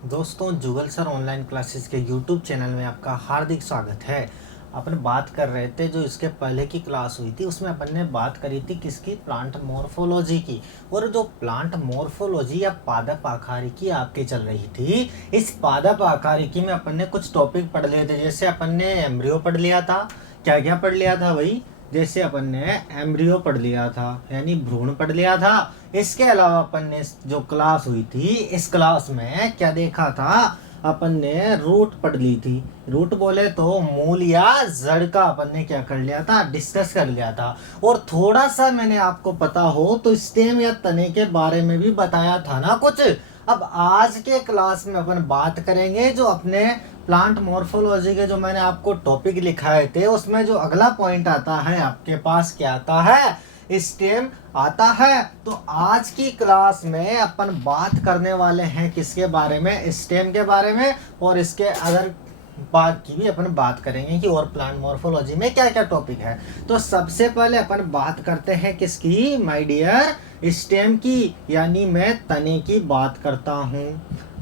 दोस्तों, जुगल sir online classes के YouTube channel में आपका हार्दिक स्वागत है। अपन बात कर रहे थे, जो इसके पहले की क्लास हुई थी उसमें अपन ने बात करी थी किसकी, प्लांट मॉर्फोलॉजी की। और जो प्लांट मॉर्फोलॉजी या पादप आकारिकी आपकी चल रही थी, इस पादप आकारिकी में अपन ने कुछ टॉपिक पढ़ लिए थे। जैसे अपन ने एम्ब्रियो पढ़ लिया था। क्या क्या पढ़ लिया था भाई? जैसे अपन ने एम्ब्रियो पढ़ लिया था, यानी भ्रूण पढ़ लिया था। इसके अलावा अपन ने जो क्लास हुई थी, इस क्लास में क्या देखा था, अपन ने रूट पढ़ ली थी। रूट बोले तो मूल या जड़ का अपन ने क्या कर लिया था, डिस्कस कर लिया था। और थोड़ा सा मैंने आपको पता हो तो स्टेम या तने के बारे में भी बताया था ना कुछ। अब आज के क्लास में अपन बात करेंगे जो अपने प्लांट मॉर्फोलॉजी के जो मैंने आपको टॉपिक लिखाए थे, उसमें जो अगला पॉइंट आता है आपके पास, क्या आता है, स्टेम आता है। तो आज की क्लास में अपन बात करने वाले हैं किसके बारे में, स्टेम के बारे में। और इसके अदर बात की भी अपन बात करेंगे कि और प्लांट मॉर्फोलॉजी में क्या क्या टॉपिक है। तो सबसे पहले अपन बात करते हैं किसकी, माय डियर, स्टेम की, यानी मैं तने की बात करता हूँ।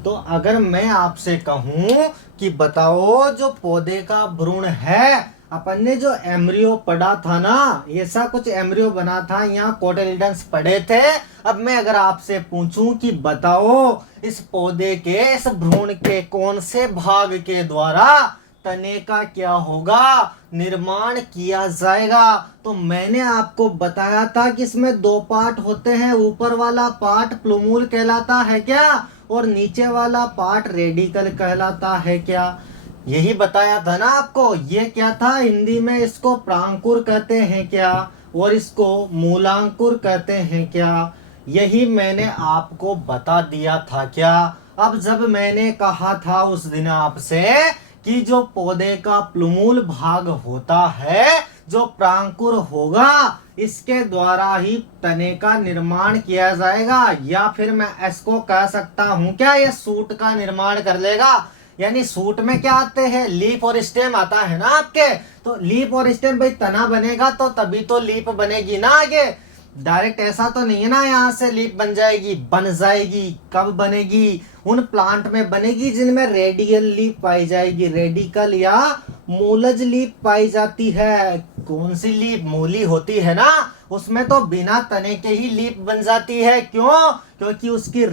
तो अगर मैं आपसे कहूँ कि बताओ जो पौधे का भ्रूण है, अपन ने जो एम्ब्रियो पढ़ा था ना, ऐसा कुछ एम्ब्रियो बना था, यहाँ कोटिलिडन्स पढ़े थे। अब मैं अगर आपसे पूछूं कि बताओ इस पौधे के, इस भ्रूण के कौन से भाग के द्वारा तने का क्या होगा, निर्माण किया जाएगा, तो मैंने आपको बताया था कि इसमें दो पार्ट होते हैं। ऊपर वाला पार्ट प्लूमूल कहलाता है क्या, और नीचे वाला पार्ट रेडिकल कहलाता है क्या। यही बताया था ना आपको। ये क्या था, हिंदी में इसको प्रांकुर कहते हैं क्या, और इसको मूलांकुर कहते हैं क्या। यही मैंने आपको बता दिया था क्या। अब जब मैंने कहा था उस दिन आपसे कि जो पौधे का प्लूमूल भाग होता है, जो प्रांकुर होगा, इसके द्वारा ही तने का निर्माण किया जाएगा। या फिर मैं इसको कह सकता हूं क्या, ये सूट का निर्माण कर लेगा। यानी सूट में क्या आते हैं, लीफ और स्टेम आता है ना आपके। तो लीफ और स्टेम भाई, तना बनेगा तो तभी तो लीफ बनेगी ना आगे। डायरेक्ट ऐसा तो नहीं है ना यहाँ से लीफ बन जाएगी, बन जाएगी। कब बनेगी, उन प्लांट में बनेगी जिनमें रेडियल लीफ पाई जाएगी, रेडिकल या मूलज लीफ पाई जाती है। कौन सी लीफ, मूली होती है ना, उसमें तो बिना तने के ही लीफ बन जाती है। क्यों? क्योंकि उसकी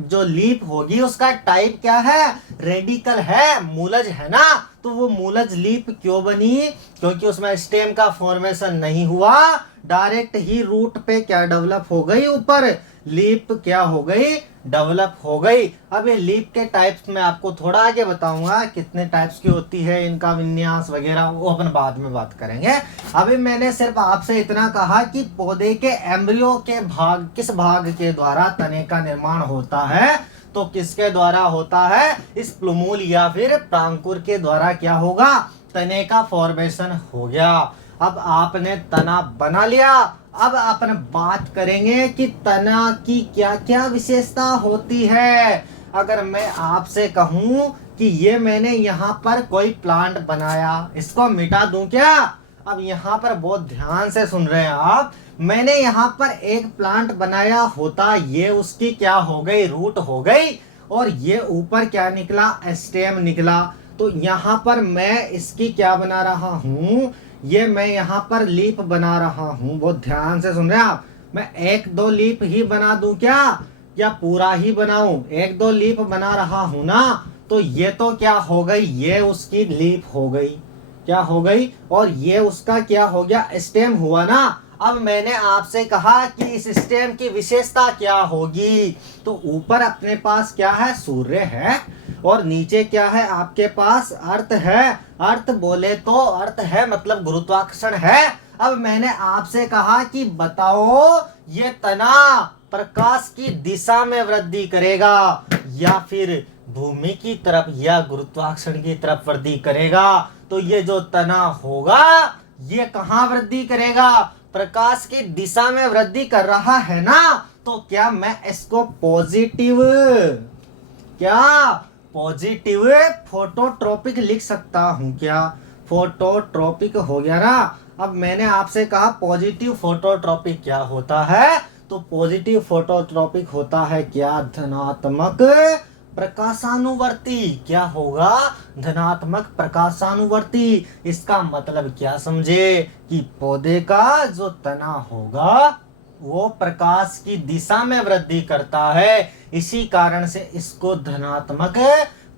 जो लीफ होगी उसका टाइप क्या है, रेडिकल है, मूलज है ना। तो वो मूलज लीफ क्यों बनी, क्योंकि उसमें स्टेम का फॉर्मेशन नहीं हुआ, डायरेक्ट ही रूट पे क्या डेवलप हो गई, ऊपर लीफ क्या हो गई, डेवलप हो गई। अब ये लीफ के टाइप्स में आपको थोड़ा आगे बताऊंगा कितने टाइप्स की होती है, इनका विन्यास वगैरह वो अपन बाद में बात करेंगे। अभी मैंने सिर्फ आपसे इतना कहा कि पौधे के एम्ब्रियो के भाग, किस भाग के द्वारा तने का निर्माण होता है, तो किसके द्वारा होता है, इस प्लूमूल या फिर प्रांकुर के द्वारा क्या होगा, तने का फॉर्मेशन हो गया। अब आपने तना बना लिया। अब अपन बात करेंगे कि तना की क्या क्या विशेषता होती है। अगर मैं आपसे कहूं कि ये मैंने यहाँ पर कोई प्लांट बनाया, इसको मिटा दूं क्या। अब यहाँ पर बहुत ध्यान से सुन रहे हैं आप। मैंने यहाँ पर एक प्लांट बनाया होता, ये उसकी क्या हो गई, रूट हो गई, और ये ऊपर क्या निकला, स्टेम निकला। तो यहाँ पर मैं इसकी क्या बना रहा हूँ, ये मैं यहाँ पर लीफ बना रहा हूँ। बहुत ध्यान से सुन रहे हैं आप। मैं एक दो लीफ ही बना दूं क्या, या पूरा ही बनाऊं, एक दो लीफ बना रहा हूं ना। तो ये तो क्या हो गई, ये उसकी लीफ हो गई, क्या हो गई, और ये उसका क्या हो गया, स्टेम हुआ ना। अब मैंने आपसे कहा कि इस स्टेम की विशेषता क्या होगी, तो ऊपर अपने पास क्या है, सूर्य है, और नीचे क्या है आपके पास, अर्थ है। अर्थ बोले तो अर्थ है मतलब गुरुत्वाकर्षण है। अब मैंने आपसे कहा कि बताओ ये तना प्रकाश की दिशा में वृद्धि करेगा, या फिर भूमि की तरफ या गुरुत्वाकर्षण की तरफ वृद्धि करेगा। तो ये जो तना होगा, ये कहाँ वृद्धि करेगा, प्रकाश की दिशा में वृद्धि कर रहा है ना। तो क्या मैं इसको पॉजिटिव, क्या पॉजिटिव फोटोट्रोपिक लिख सकता हूं क्या, फोटोट्रोपिक हो गया ना। अब मैंने आपसे कहा पॉजिटिव फोटोट्रोपिक क्या होता है, तो पॉजिटिव फोटोट्रोपिक होता है क्या, धनात्मक प्रकाशानुवर्ती। क्या होगा? धनात्मक प्रकाशानुवर्ती। इसका मतलब क्या समझे कि पौधे का जो तना होगा वो प्रकाश की दिशा में वृद्धि करता है, इसी कारण से इसको धनात्मक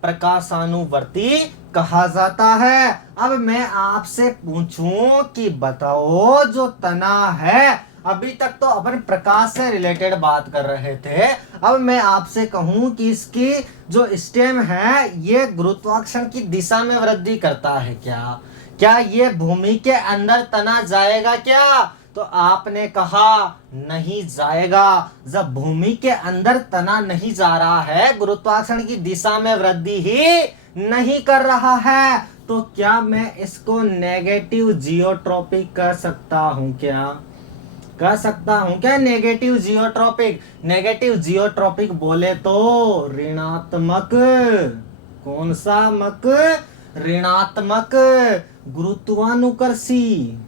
प्रकाशानुवर्ती कहा जाता है। अब मैं आपसे पूछूं कि बताओ जो तना है, अभी तक तो अपन प्रकाश से रिलेटेड बात कर रहे थे, अब मैं आपसे कहूं कि इसकी जो स्टेम है ये गुरुत्वाकर्षण की दिशा में वृद्धि करता है क्या? क्या ये भूमि के अंदर तना जाएगा क्या? तो आपने कहा नहीं जाएगा। जब भूमि के अंदर तना नहीं जा रहा है, गुरुत्वाकर्षण की दिशा में वृद्धि ही नहीं कर रहा है, तो क्या मैं इसको नेगेटिव जियोट्रॉपिक कर सकता हूं क्या? कह सकता हूं क्या नेगेटिव जियोट्रॉपिक? नेगेटिव जियोट्रॉपिक बोले तो ऋणात्मक, कौन सा मक? ऋणात्मक गुरुत्वानुकर्षी।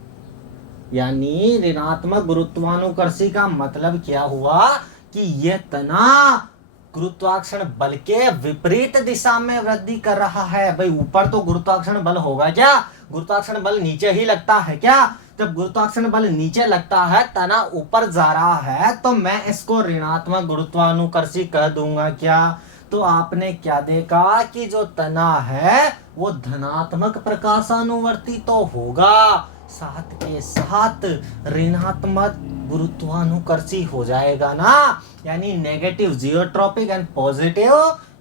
यानी ऋणात्मक गुरुत्वानुकर्षी का मतलब क्या हुआ कि यह तना गुरुत्वाकर्षण बल के विपरीत दिशा में वृद्धि कर रहा है। भाई ऊपर तो गुरुत्वाकर्षण बल होगा क्या? गुरुत्वाकर्षण बल नीचे ही लगता है क्या? जब गुरुत्वाकर्षण बल नीचे लगता है, तना ऊपर जा रहा है, तो मैं इसको ऋणात्मक गुरुत्वानुकर्षी कह दूंगा क्या? तो आपने क्या देखा कि जो तना है वो धनात्मक प्रकाशानुवर्ती तो होगा, साथ के साथ ऋणात्मक गुरुत्वानुकर्षी हो जाएगा ना, यानी negative geotropic and positive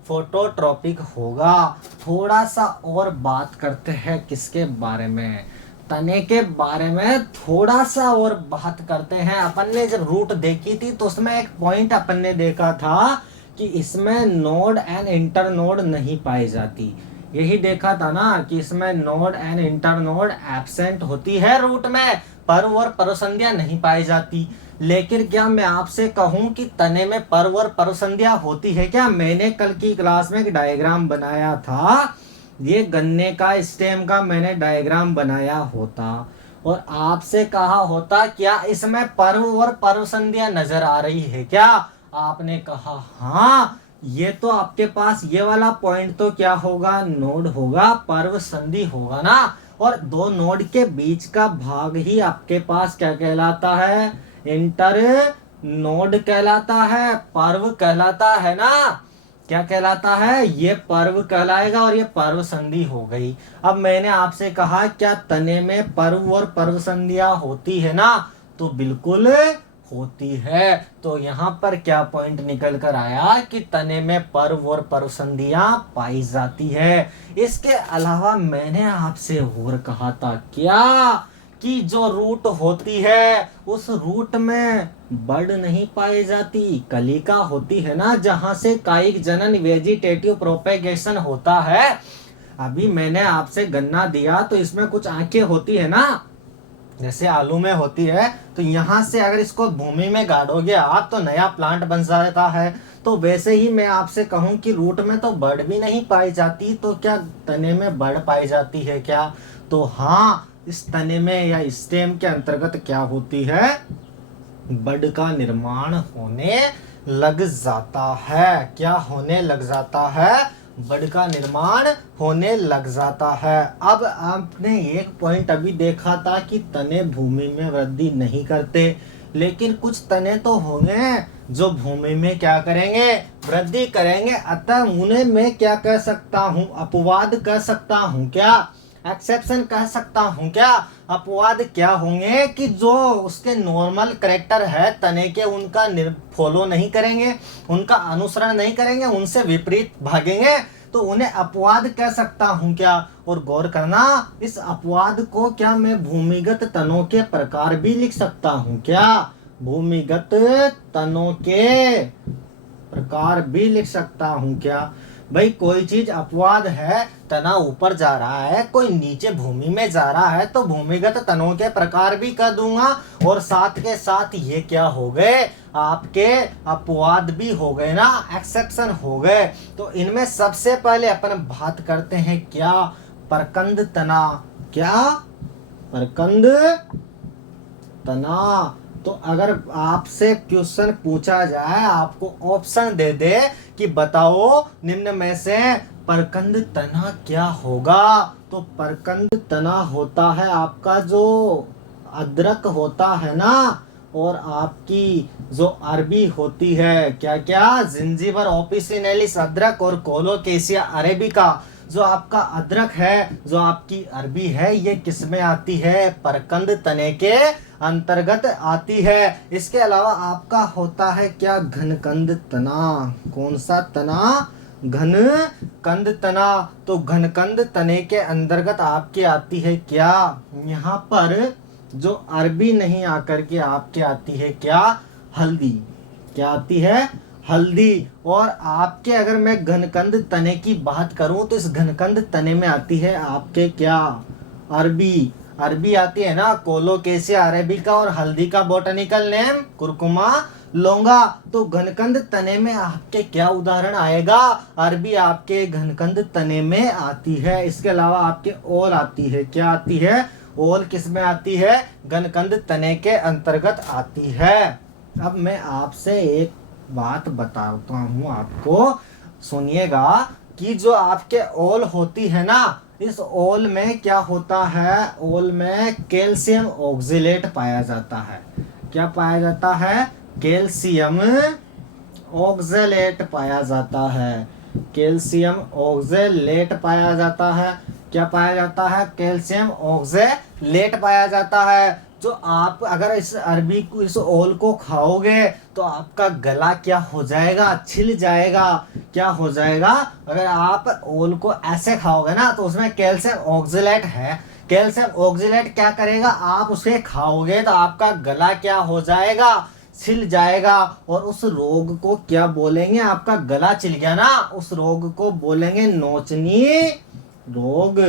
phototropic होगा। थोड़ा सा और बात करते हैं किसके बारे में? तने के बारे में थोड़ा सा और बात करते हैं। अपन ने जब रूट देखी थी तो उसमें एक पॉइंट अपन ने देखा था कि इसमें नोड एंड इंटर नोड नहीं पाई जाती। यही देखा था ना कि इसमें node and inter node absent होती है रूट में, पर्व और परसंध्या नहीं पाई जाती। लेकिन क्या मैं आपसे कहूं कि तने में पर्व और परसंध्या होती है क्या? मैंने कल की क्लास में एक डायग्राम बनाया था, ये गन्ने का स्टेम का मैंने डायग्राम बनाया होता और आपसे कहा होता क्या इसमें पर्व और परसंध्या नजर आ रही है क्या? आपने कहा हाँ। ये तो आपके पास ये वाला पॉइंट तो क्या होगा? नोड होगा, पर्व संधि होगा ना, और दो नोड के बीच का भाग ही आपके पास क्या कहलाता है? इंटर नोड कहलाता है, पर्व कहलाता है ना। क्या कहलाता है? ये पर्व कहलाएगा और ये पर्व संधि हो गई। अब मैंने आपसे कहा क्या तने में पर्व और पर्व संधियां होती है ना? तो बिल्कुल होती है। तो यहाँ पर क्या पॉइंट निकल कर आया कि तने में पर्व और पर्व संधियां पाई जाती है। इसके अलावा मैंने आपसे और कहा था क्या कि जो रूट होती है उस रूट में बर्ड नहीं पाई जाती, कलिका होती है ना, जहां से कायिक जनन वेजिटेटिव प्रोपेगेशन होता है। अभी मैंने आपसे गन्ना दिया तो इसमें कुछ आंखें होती है ना, जैसे आलू में होती है, तो यहाँ से अगर इसको भूमि में गाड़ोगे आप तो नया प्लांट बन जाता है। तो वैसे ही मैं आपसे कहूँ कि रूट में तो बर्ड भी नहीं पाई जाती, तो क्या तने में बर्ड पाई जाती है क्या? तो हाँ, इस तने में या स्टेम के अंतर्गत क्या होती है? बर्ड का निर्माण होने लग जाता है। क्या होने लग जाता है? बर्ड का निर्माण होने लग जाता है। अब आपने एक पॉइंट अभी देखा था कि तने भूमि में वृद्धि नहीं करते, लेकिन कुछ तने तो होंगे जो भूमि में क्या करेंगे? वृद्धि करेंगे। अतः उन्हें मैं क्या कह सकता हूँ? अपवाद कह सकता हूँ क्या? एक्सेप्शन कह सकता हूँ क्या? अपवाद क्या होंगे कि जो उसके नॉर्मल करेक्टर है तने के, उनका फॉलो नहीं करेंगे, उनका अनुसरण नहीं करेंगे, उनसे विपरीत भागेंगे, तो उन्हें अपवाद कह सकता हूँ क्या? और गौर करना, इस अपवाद को क्या मैं भूमिगत तनों के प्रकार भी लिख सकता हूँ क्या? भूमिगत तनों के प्रकार भी लिख सकता हूँ क्या? भाई कोई चीज अपवाद है, तना ऊपर जा रहा है, कोई नीचे भूमि में जा रहा है, तो भूमिगत तनों के प्रकार भी कर दूंगा, और साथ के साथ ये क्या हो गए? आपके अपवाद भी हो गए ना, एक्सेप्शन हो गए। तो इनमें सबसे पहले अपन बात करते हैं क्या? परकंद तना। क्या? परकंद तना। तो अगर आपसे क्वेश्चन पूछा जाए, आपको ऑप्शन दे दे कि बताओ निम्न में से परकंद तना क्या होगा, तो परकंद तना होता है आपका जो अदरक होता है ना, और आपकी जो अरबी होती है, क्या क्या, जिंजीबर ऑफिसिनेलिस अदरक और कोलोकेशिया अरेबिका, जो आपका अदरक है, जो आपकी अरबी है, ये किस में आती है, परकंद तने के अंतर्गत आती है। इसके अलावा आपका होता है क्या, घनकंद तना। कौन सा तना, घन कंद तना। तो घनकंद तने के अंतर्गत आपके आती है क्या, यहाँ पर जो अरबी नहीं आकर के आपके आती है क्या, हल्दी। क्या आती है, हल्दी। और आपके अगर मैं घनकंद तने की बात करूं तो इस घनकंद तने में आती है आपके क्या, अरबी। अरबी आती है ना, कोलोकेशिया अरेबिका, और हल्दी का बोटनिकल नेम कुरकुमा लौंगा। तो घनकंद तने में आपके क्या उदाहरण आएगा, अरबी आपके घनकंद तने में आती है। इसके अलावा आपके ओल आती है, क्या आती है, ओल किस में आती है, घनकंद तने के अंतर्गत आती है। अब मैं आपसे एक बात बताता हूँ आपको, सुनिएगा, कि जो आपके ओल होती है ना, इस ओल में क्या होता है, ओल में कैल्शियम ऑक्जेलेट पाया जाता है। क्या पाया जाता है, कैल्शियम ऑक्जेलेट पाया जाता है। कैल्शियम ऑक्जेलेट पाया जाता है। क्या पाया जाता है, कैल्शियम ऑक्जेलेट पाया जाता है। जो आप अगर इस अरबी को, इस ओल को खाओगे तो आपका गला क्या हो जाएगा, छिल जाएगा। क्या हो जाएगा, अगर आप ओल को ऐसे खाओगे ना तो उसमें कैल्शियम ऑक्जेलेट है। कैल्शियम ऑक्जेलेट क्या करेगा, आप उसे खाओगे तो आपका गला क्या हो जाएगा, छिल जाएगा। और उस रोग को क्या बोलेंगे, आपका गला छिल गया ना, उस रोग को बोलेंगे नोचनी रोग।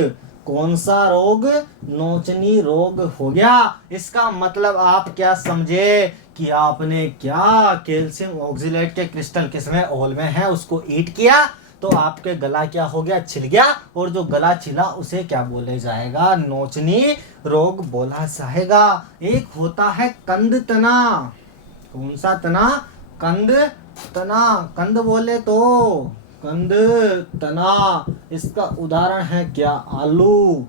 कौन सा रोग, नोचनी रोग हो गया। इसका मतलब आप क्या समझे कि आपने क्या, कैल्शियम ऑक्जेलेट के क्रिस्टल किसमें, ओल में है, उसको ईट किया तो आपके गला क्या हो गया, छिल गया। और जो गला छिला उसे क्या बोले जाएगा, नोचनी रोग बोला जाएगा। एक होता है कंद तना। कौन सा तना, कंद तना। कंद बोले तो कंद तना, इसका उदाहरण है क्या, आलू।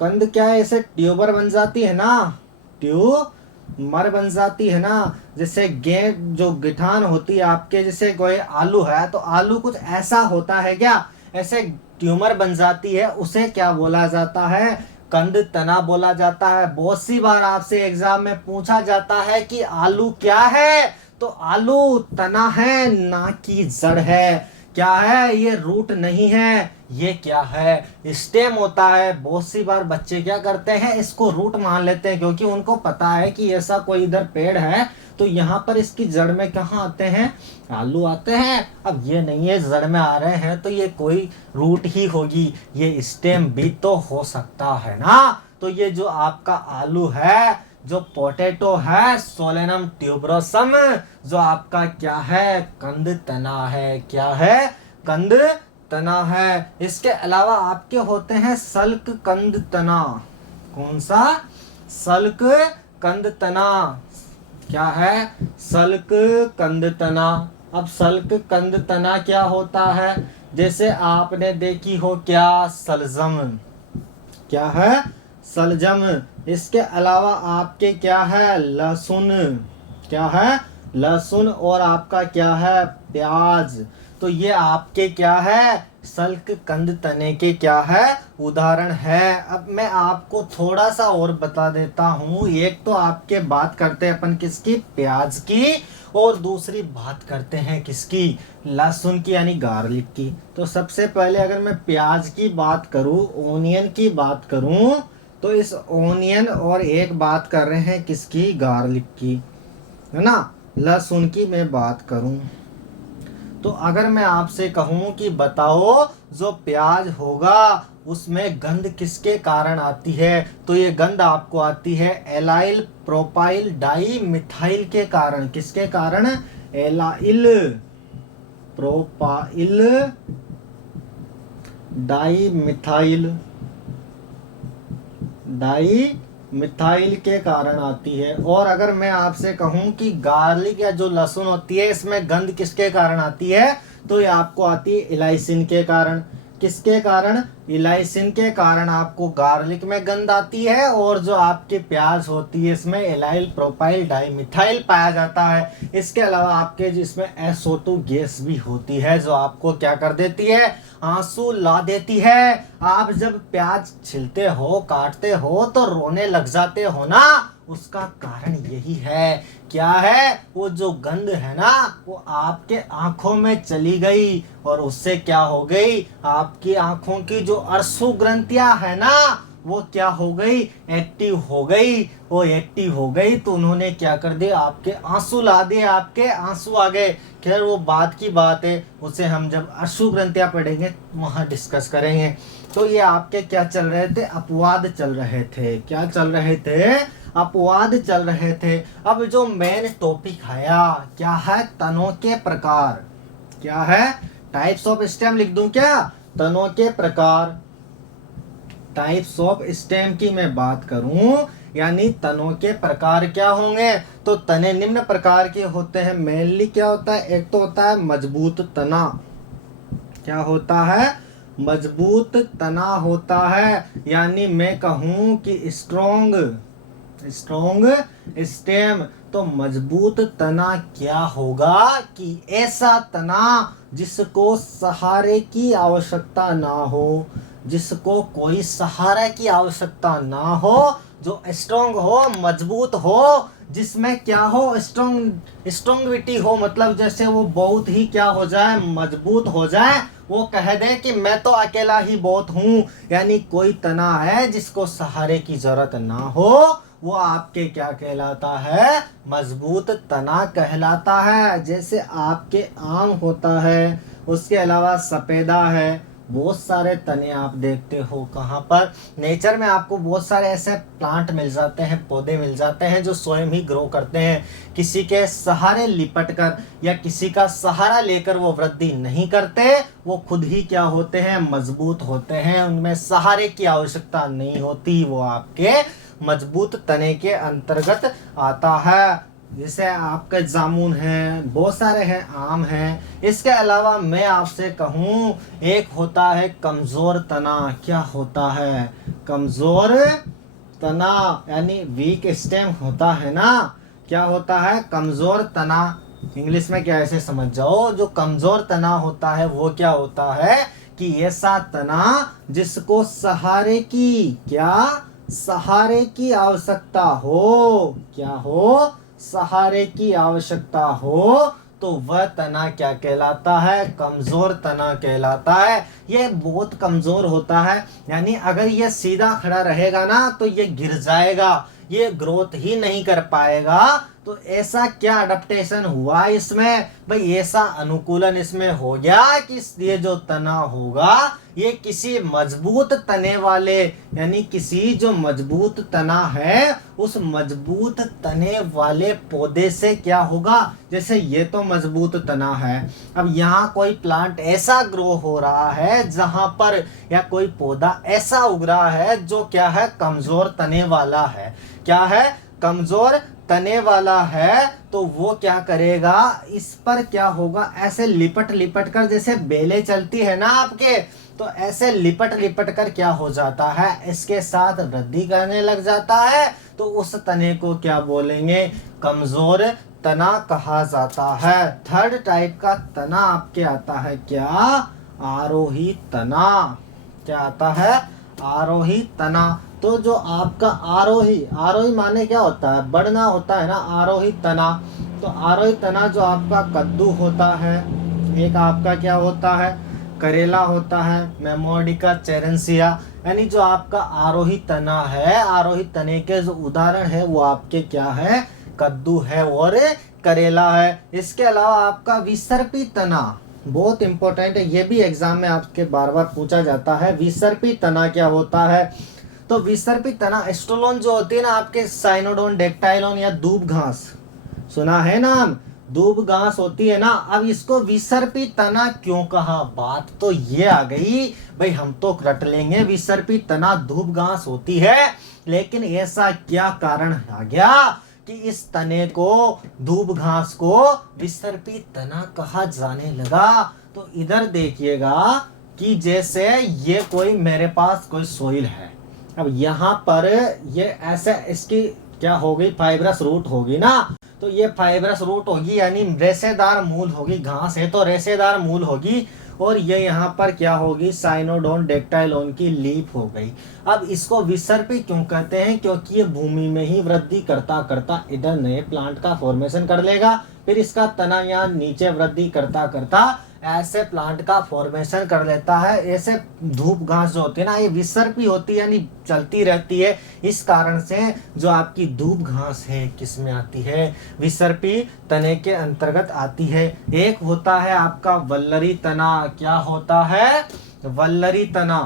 कंद क्या है, ऐसे ट्यूबर बन जाती है ना, ट्यूमर बन जाती है ना, जैसे जो गिठान होती है आपके, जैसे कोई आलू है तो आलू कुछ ऐसा होता है क्या, ऐसे ट्यूमर बन जाती है, उसे क्या बोला जाता है, कंद तना बोला जाता है। बहुत सी बार आपसे एग्जाम में पूछा जाता है कि आलू क्या है, तो आलू तना है, ना कि जड़ है। क्या है, ये रूट नहीं है, ये क्या है, स्टेम होता है। बहुत सी बार बच्चे क्या करते हैं, इसको रूट मान लेते हैं, क्योंकि उनको पता है कि ऐसा कोई इधर पेड़ है तो यहाँ पर इसकी जड़ में कहाँ आते हैं, आलू आते हैं। अब ये नहीं है, जड़ में आ रहे हैं तो ये कोई रूट ही होगी, ये स्टेम भी तो हो सकता है ना। तो ये जो आपका आलू है, जो पोटैटो है, सोलेनम ट्यूबरोसम, जो आपका क्या है, कंद तना है। क्या है, कंद तना है। इसके अलावा आपके होते हैं सल्क कंद तना। कौन सा, सल्क कंद तना। क्या है, सल्क कंद तना। अब सल्क कंद तना क्या होता है, जैसे आपने देखी हो क्या, सलजम। क्या है, सलजम। इसके अलावा आपके क्या है, लहसुन। क्या है, लहसुन। और आपका क्या है, प्याज। तो ये आपके क्या है, सल्क कंद तने के क्या है, उदाहरण है। अब मैं आपको थोड़ा सा और बता देता हूँ। एक तो आपके बात करते हैं अपन किसकी, प्याज की, और दूसरी बात करते हैं किसकी, लहसुन की, यानी गार्लिक की। तो सबसे पहले अगर मैं प्याज की बात करूँ, ओनियन की बात करूँ, तो इस ओनियन और एक बात कर रहे हैं किसकी, गार्लिक की, है ना। लहसुन की मैं बात करूं तो अगर मैं आपसे कहूं कि बताओ जो प्याज होगा उसमें गंध किसके कारण आती है, तो ये गंध आपको आती है एलाइल प्रोपाइल डाई मिथाइल के कारण। किसके कारण, allyl propyl di methyl, di methyl के कारण आती है। और अगर मैं आपसे कहूं कि गार्लिक या जो लहसुन होती है इसमें गंध किसके कारण आती है, तो ये आपको आती है इलाइसिन के कारण। किसके कारण? इलाइसिन के कारण आपको गार्लिक में गंध आती है। और जो आपकी प्याज होती है इसमें एलाइल प्रोपाइल डाइमिथाइल पाया जाता है। इसके अलावा आपके जिसमें SO2 गैस भी होती है जो आपको क्या कर देती है, आंसू ला देती है। आप जब प्याज छिलते हो, काटते हो तो रोने लग जाते हो ना, उसका कारण यही है। क्या है? वो जो गंध है ना वो आपके आंखों में चली गई और उससे क्या हो गई, आपकी आंखों की जो अश्रु ग्रंथियां है ना वो क्या हो गई, एक्टिव हो गई। वो एक्टिव हो गई तो उन्होंने क्या कर दिया, आपके आंसू ला दिए, आपके आंसू आ गए। खैर वो बात की बात है, उसे हम जब अश्रु ग्रंथियां पढ़ेंगे वहां डिस्कस करेंगे। तो ये आपके क्या चल रहे थे, अपवाद चल रहे थे। क्या चल रहे थे? अपवाद चल रहे थे। अब जो मेन टॉपिक आया क्या है, तनों के प्रकार। क्या है? टाइप्स ऑफ स्टेम लिख दूं क्या? तनों के प्रकार, टाइप्स ऑफ स्टेम की मैं बात करूं यानी तनों के प्रकार क्या होंगे, तो तने निम्न प्रकार के होते हैं। मेनली क्या होता है, एक तो होता है मजबूत तना। क्या होता है? मजबूत तना होता है। यानी मैं कहूं कि स्ट्रोंग स्टेम। तो मजबूत तना क्या होगा कि ऐसा तना जिसको सहारे की आवश्यकता ना हो, जिसको कोई सहारा की आवश्यकता ना हो, जो स्ट्रोंग हो, मजबूत हो, जिसमें क्या हो, स्ट्रोंगविटी हो, मतलब जैसे वो बहुत ही क्या हो जाए, मजबूत हो जाए। वो कह दे कि मैं तो अकेला ही बहुत हूं। यानी कोई तना है जिसको सहारे की जरूरत ना हो, वो आपके क्या कहलाता है, मजबूत तना कहलाता है। जैसे आपके आम होता है, उसके अलावा सपेदा है, बहुत सारे तने आप देखते हो। कहाँ पर? नेचर में आपको बहुत सारे ऐसे प्लांट मिल जाते हैं, पौधे मिल जाते हैं जो स्वयं ही ग्रो करते हैं। किसी के सहारे लिपट कर या किसी का सहारा लेकर वो वृद्धि नहीं करते, वो खुद ही क्या होते हैं, मजबूत होते हैं। उनमें सहारे की आवश्यकता नहीं होती, वो आपके मजबूत तने के अंतर्गत आता है। जैसे आपके जामुन हैं, बहुत सारे हैं, आम हैं। इसके अलावा मैं आपसे कहूं एक होता है कमजोर तना। क्या होता है? कमजोर तना यानी वीक स्टेम होता है ना। क्या होता है? कमजोर तना। इंग्लिश में क्या ऐसे समझ जाओ, जो कमजोर तना होता है वो क्या होता है कि ऐसा तना जिसको सहारे की, क्या, सहारे की आवश्यकता हो। क्या हो? सहारे की आवश्यकता हो, तो वह तना क्या कहलाता है, कमजोर तना कहलाता है। यह बहुत कमजोर होता है। यानी अगर यह सीधा खड़ा रहेगा ना तो यह गिर जाएगा, ये ग्रोथ ही नहीं कर पाएगा। तो ऐसा क्या अडेप्टेशन हुआ इसमें भाई, ऐसा अनुकूलन इसमें हो गया कि ये जो तना होगा ये किसी मजबूत तने वाले, यानी किसी जो मजबूत तना है उस मजबूत तने वाले पौधे से क्या होगा। जैसे ये तो मजबूत तना है, अब यहाँ कोई प्लांट ऐसा ग्रो हो रहा है जहां पर, या कोई पौधा ऐसा उग रहा है जो क्या है, कमजोर तने वाला है। क्या है? कमजोर तने वाला है। तो वो क्या करेगा, इस पर क्या होगा, ऐसे लिपट लिपट कर, जैसे बेलें चलती है ना आपके, तो ऐसे लिपट लिपट कर क्या हो जाता है, इसके साथ वृद्धि करने लग जाता है। तो उस तने को क्या बोलेंगे, कमजोर तना कहा जाता है। थर्ड टाइप का तना आपके आता है क्या, आरोही तना। क्या आता है? आरोही तना। तो जो आपका आरोही, आरोही माने क्या होता है, बढ़ना होता है ना, आरोही तना। तो आरोही तना जो आपका कद्दू होता है, एक आपका क्या होता है, करेला होता है, मेमोडिका चेरेंसिया। यानी जो आपका आरोही तना है, आरोही तने के जो उदाहरण है वो आपके क्या है, कद्दू है और करेला है। इसके अलावा आपका विसर्पी तना बहुत इंपॉर्टेंट है, ये भी एग्जाम में आपके बार बार पूछा जाता है। विसर्पी तना क्या होता है, तो विसर्पी तना एस्ट्रोलोन जो होती है ना आपके, साइनोडोन, डेक्टाइलोन या दूब घास, सुना है नाम, दूब घास होती है ना। अब इसको विसर्पी तना क्यों कहा, बात तो ये आ गई भाई, हम तो रट लेंगे, विसर्पी तना दूब घास होती है। लेकिन ऐसा क्या कारण आ गया कि इस तने को, धूप घास को विसर्पी तना कहा जाने लगा। तो इधर देखिएगा कि जैसे ये कोई मेरे पास कोई सोइल है, अब यहाँ पर ये ऐसे इसकी क्या हो गई, फाइब्रस रूट होगी ना। तो ये फाइब्रस रूट होगी यानी रेशेदार मूल होगी, घास है तो रेशेदार मूल होगी। और ये यहाँ पर क्या होगी, साइनोडोन डेक्टाइलोन की लीफ हो गई। अब इसको विसर्पी क्यों कहते हैं, क्योंकि ये भूमि में ही वृद्धि करता करता इधर नए प्लांट का फॉर्मेशन कर लेगा, फिर इसका तना यहाँ नीचे वृद्धि करता करता ऐसे प्लांट का फॉर्मेशन कर लेता है। ऐसे धूप घास जो होती है ना, ये विसर्पी होती है यानी चलती रहती है। इस कारण से जो आपकी धूप घास है किस में आती है, विसर्पी तने के अंतर्गत आती है। एक होता है आपका वल्लरी तना, क्या होता है, वल्लरी तना,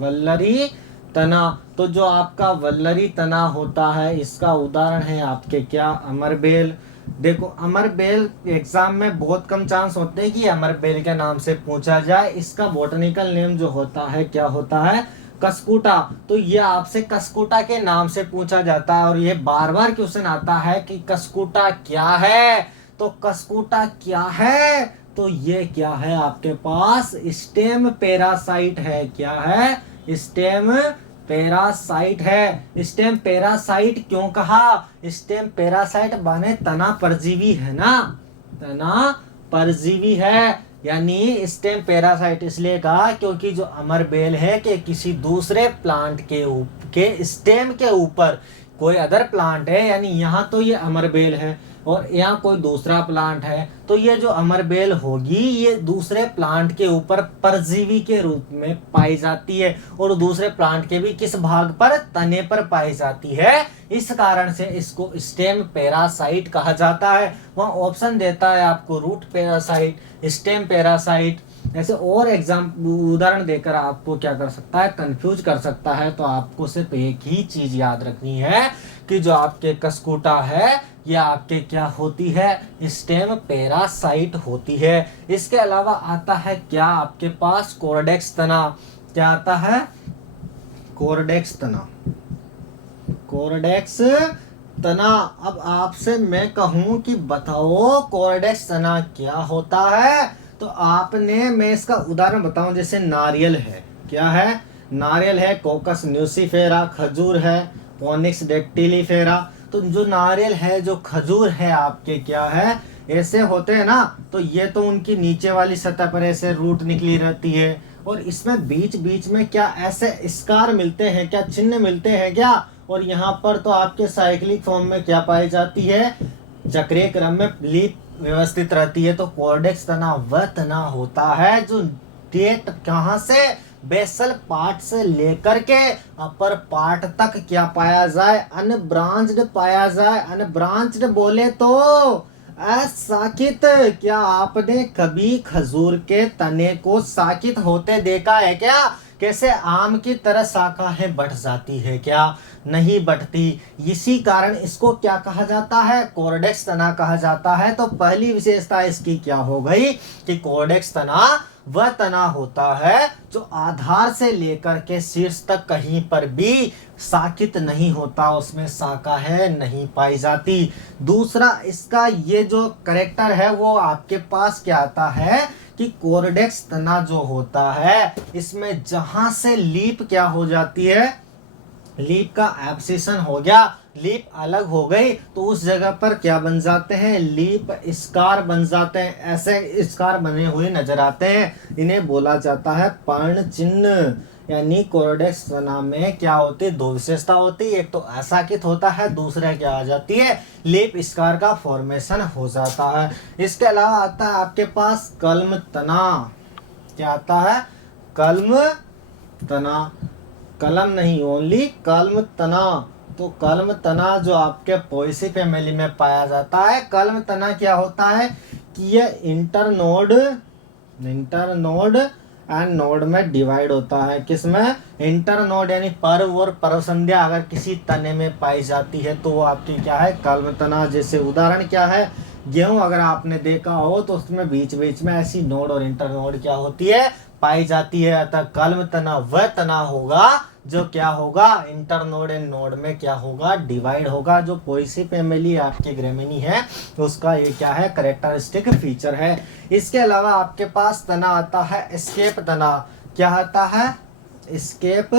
वल्लरी तना। तो जो आपका वल्लरी तना होता है इसका उदाहरण है आपके क्या, अमरबेल। देखो अमरबेल एग्जाम में बहुत कम चांस होते हैं कि अमरबेल के नाम से पूछा जाए। इसका बॉटनिकल नेम जो होता है क्या होता है, कस्कुटा। तो ये आपसे कस्कुटा के नाम से पूछा जाता है और ये बार बार क्वेश्चन आता है कि कस्कुटा क्या है। तो कस्कुटा क्या है, तो ये क्या है आपके पास, स्टेम पैरासाइट है। क्या है, स्टेम पैरासाइट है। स्टेम पैरासाइट क्यों कहा, स्टेम पैरासाइट माने तना परजीवी है ना, तना परजीवी है। यानी स्टेम पैरासाइट इसलिए कहा क्योंकि जो अमरबेल है कि किसी दूसरे प्लांट के स्टेम के ऊपर कोई अदर प्लांट है, यानी यहाँ तो ये अमरबेल है और यहाँ कोई दूसरा प्लांट है, तो ये जो अमरबेल होगी ये दूसरे प्लांट के ऊपर परजीवी के रूप में पाई जाती है और दूसरे प्लांट के भी किस भाग पर, तने पर पाई जाती है। इस कारण से इसको स्टेम पैरासाइट कहा जाता है। वहाँ ऑप्शन देता है आपको रूट पैरासाइट, स्टेम पैरासाइट, ऐसे और एग्जाम उदाहरण देकर आपको क्या कर सकता है, कंफ्यूज कर सकता है। तो आपको सिर्फ एक ही चीज याद रखनी है कि जो आपके कस्कुटा है ये आपके क्या होती है, स्टेम पैरासाइट होती है। इसके अलावा आता है क्या आपके पास, कोर्डेक्स तना। क्या आता है, कोर्डेक्स तना, कोर्डेक्स तना। अब आपसे मैं कहूं कि बताओ कोर्डेक्स तना क्या होता है, तो आपने, मैं इसका उदाहरण बताऊं, जैसे नारियल है, क्या है, नारियल है, कोकस न्यूसीफेरा, खजूर है, पोनिक्स डेक्टिलीफेरा। तो जो नारियल है, जो खजूर है आपके क्या है, ऐसे होते हैं ना, तो ये तो उनकी नीचे वाली सतह पर ऐसे रूट निकली रहती है और इसमें बीच बीच में क्या ऐसे स्कार मिलते हैं, क्या चिन्ह मिलते हैं क्या, और यहाँ पर तो आपके साइक्लिक फॉर्म में क्या पाई जाती है, चक्रीय क्रम में लीफ व्यवस्थित रहती है। तो कोर्डेक्स तना वह तना होता है जो डेट कहाँ से, बेसल पार्ट से लेकर के अपर पार्ट तक क्या पाया जाए, अनब्रांच्ड पाया जाए। अनब्रांच्ड बोले तो अशाखित। क्या आपने कभी खजूर के तने को शाखित होते देखा है क्या, कैसे आम की तरह शाखाएं बढ़ जाती है, क्या नहीं बढ़ती। इसी कारण इसको क्या कहा जाता है, कोर्डेक्स तना कहा जाता है। तो पहली विशेषता इसकी क्या हो गई कि कोर्डेक्स तना वह तना होता है जो आधार से लेकर के शीर्ष तक कहीं पर भी शाखित नहीं होता, उसमें शाखाएं नहीं पाई जाती। दूसरा इसका ये जो करेक्टर है वो आपके पास क्या आता है कि कोर्डेक्स तना जो होता है इसमें जहां से लीफ क्या हो जाती है, लीफ का एब्सिशन हो गया, लीफ अलग हो गई, तो उस जगह पर क्या बन जाते हैं, लीफ स्कार बन जाते हैं। ऐसे स्कार बने हुए नजर आते हैं, इन्हें बोला जाता है पर्ण चिन्ह। यानी कोर्डेक्स तना में क्या होती है, दो विशेषता होती है, एक तो अशाखित होता है, दूसरा क्या आ जाती है, लीफ स्कार का फॉर्मेशन हो जाता है। इसके अलावा आता है आपके पास कलम तना। क्या आता है, कलम तना, कलम नहीं, ओनली कलम तना। तो कलम तना जो आपके पोएसी फैमिली में पाया जाता है। कलम तना क्या होता है कि ये इंटरनोड एंड नोड में डिवाइड होता है। किसमें, इंटरनोड यानी पर्व और पर्व संध्या अगर किसी तने में पाई जाती है तो वो आपकी क्या है, कलम तना। जैसे उदाहरण क्या है, गेहूं अगर आपने देखा हो तो उसमें बीच बीच में ऐसी नोड और इंटरनोड क्या होती है, पाई जाती है। अतः कलम तना वह तना होगा जो क्या होगा इंटरनोड एंड नोड में क्या होगा डिवाइड होगा। जो पोएसी फैमिली आपकी ग्रेमिनी है उसका ये क्या है कैरेक्टरिस्टिक फीचर है। इसके अलावा आपके पास तना आता है एस्केप तना। क्या आता है एस्केप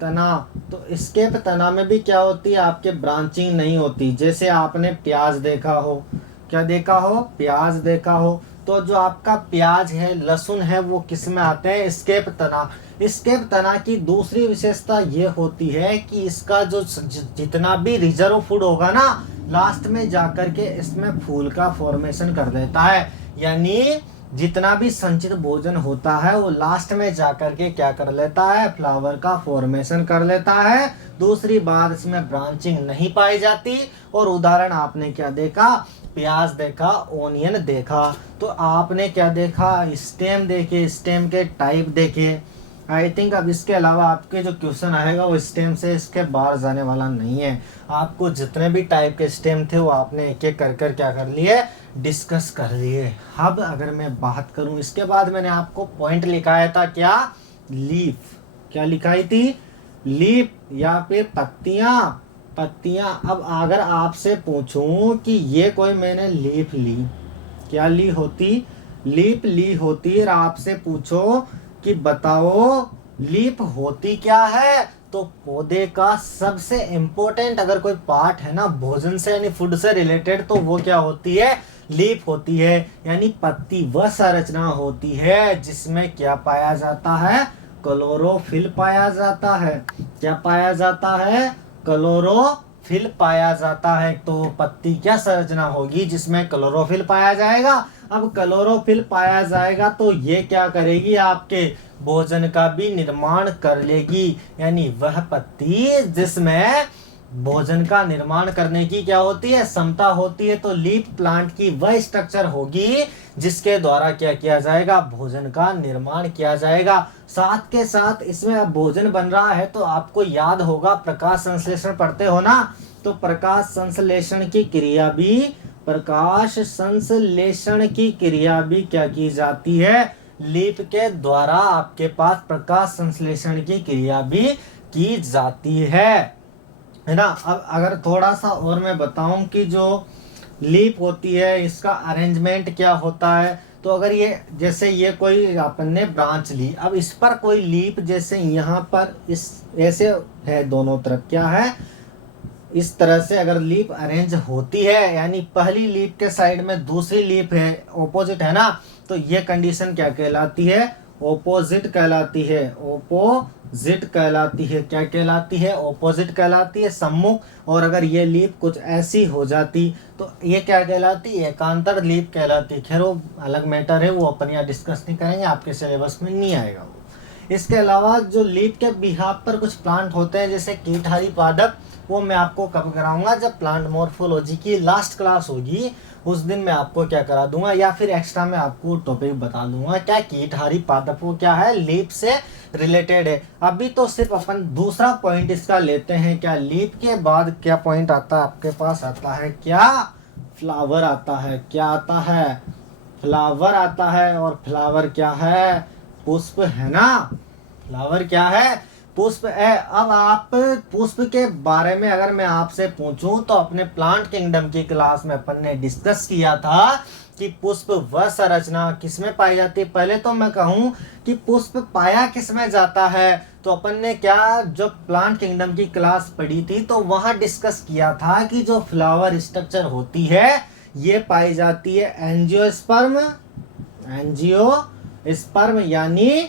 तना। तो एस्केप तना में भी क्या होती है आपके ब्रांचिंग नहीं होती। जैसे आपने प्याज देखा हो, क्या देखा हो प्याज देखा हो, तो जो आपका प्याज है लहसुन है वो किस में आते हैं एस्केप तना। एस्केप तना की दूसरी विशेषता ये होती है कि इसका जो जितना भी रिजर्व फूड होगा ना लास्ट में जाकर के इसमें फूल का फॉर्मेशन कर देता है। यानी जितना भी संचित भोजन होता है वो लास्ट में जाकर के क्या कर लेता है फ्लावर का फॉर्मेशन कर लेता है। दूसरी बात इसमें ब्रांचिंग नहीं पाई जाती। और उदाहरण आपने क्या देखा प्याज देखा ओनियन देखा। तो आपने क्या देखा स्टेम देखे, स्टेम के टाइप देखे। आई थिंक अब इसके अलावा आपके जो क्वेश्चन आएगा वो स्टेम से इसके बाहर जाने वाला नहीं है। आपको जितने भी टाइप के स्टेम थे वो आपने एक एक कर कर क्या कर लिए डिस्कस कर लिए। अब अगर मैं बात करूं इसके बाद मैंने आपको पॉइंट लिखाया था क्या लीफ, क्या लिखाई थी लीफ या फिर पत्तियां। पत्तियां। अब अगर आपसे पूछूं कि ये कोई मैंने लीफ ली, क्या ली होती लीफ ली होती और आपसे पूछो कि बताओ लीफ होती क्या है, तो पौधे का सबसे इम्पोर्टेंट अगर कोई पार्ट है ना भोजन से यानी फूड से रिलेटेड तो वो क्या होती है लीफ होती है। यानी पत्ती वह संरचना होती है जिसमें क्या पाया जाता है क्लोरोफिल पाया जाता है। क्या पाया जाता है क्लोरोफिल पाया जाता है। तो पत्ती क्या संरचना होगी जिसमें क्लोरोफिल पाया जाएगा। अब क्लोरोफिल पाया जाएगा तो ये क्या करेगी आपके भोजन का भी निर्माण कर लेगी। यानी वह पत्ती जिसमें भोजन का निर्माण करने की क्या होती है क्षमता होती है। तो लीफ प्लांट की वह स्ट्रक्चर होगी जिसके द्वारा क्या किया जाएगा भोजन का निर्माण किया जाएगा। साथ के साथ इसमें अब भोजन बन रहा है तो आपको याद होगा प्रकाश संश्लेषण पढ़ते हो ना। तो प्रकाश संश्लेषण की क्रिया भी क्या की जाती है लीफ के द्वारा। आपके पास प्रकाश संश्लेषण की क्रिया भी की जाती है ना। अब अगर थोड़ा सा और मैं बताऊं कि जो लीफ होती है इसका अरेंजमेंट क्या होता है। तो अगर ये जैसे ये कोई अपन ने ब्रांच ली, अब इस पर कोई लीफ जैसे यहाँ पर इस ऐसे है दोनों तरफ क्या है इस तरह से अगर लीफ अरेंज होती है यानी पहली लीफ के साइड में दूसरी लीफ है ऑपोजिट है ना। तो ये कंडीशन क्या कहलाती है ऑपोजिट कहलाती है। ऑपोजिट कहलाती है। क्या कहलाती है ऑपोजिट कहलाती है सम्मुख। और अगर ये लीफ कुछ ऐसी हो जाती तो ये क्या कहलाती है एकांतर लीफ कहलाती। खैर वो अलग मैटर है वो अपन यहाँ डिस्कस नहीं करेंगे आपके सिलेबस में नहीं आएगा वो। इसके अलावा जो लीफ के बिहाफ पर कुछ प्लांट होते हैं जैसे कीटहारी पादप वो मैं आपको कब कराऊंगा जब प्लांट मॉर्फोलॉजी की लास्ट क्लास होगी उस दिन मैं आपको क्या करा दूंगा या फिर एक्स्ट्रा में आपको टॉपिक बता दूंगा क्या कीटहारी पादप वो क्या है लीफ से रिलेटेड है। अभी तो सिर्फ अपन दूसरा पॉइंट इसका लेते हैं। क्या लीफ के बाद क्या पॉइंट आता है आपके पास आता है क्या फ्लावर आता है। क्या आता है फ्लावर आता है। और फ्लावर क्या है पुष्प है ना। फ्लावर क्या है पुष्प है। अब आप पुष्प के बारे में अगर मैं आपसे पूछूं तो अपने प्लांट किंगडम की क्लास में अपन ने डिस्कस किया था कि पुष्प वह संरचना किसमें पाई जाती है। पहले तो मैं कहूं कि पुष्प पाया किसमें जाता है। तो अपन ने क्या जो प्लांट किंगडम की क्लास पढ़ी थी तो वहां डिस्कस किया था कि जो फ्लावर स्ट्रक्चर होती है ये पाई जाती है एंजियोस्पर्म यानी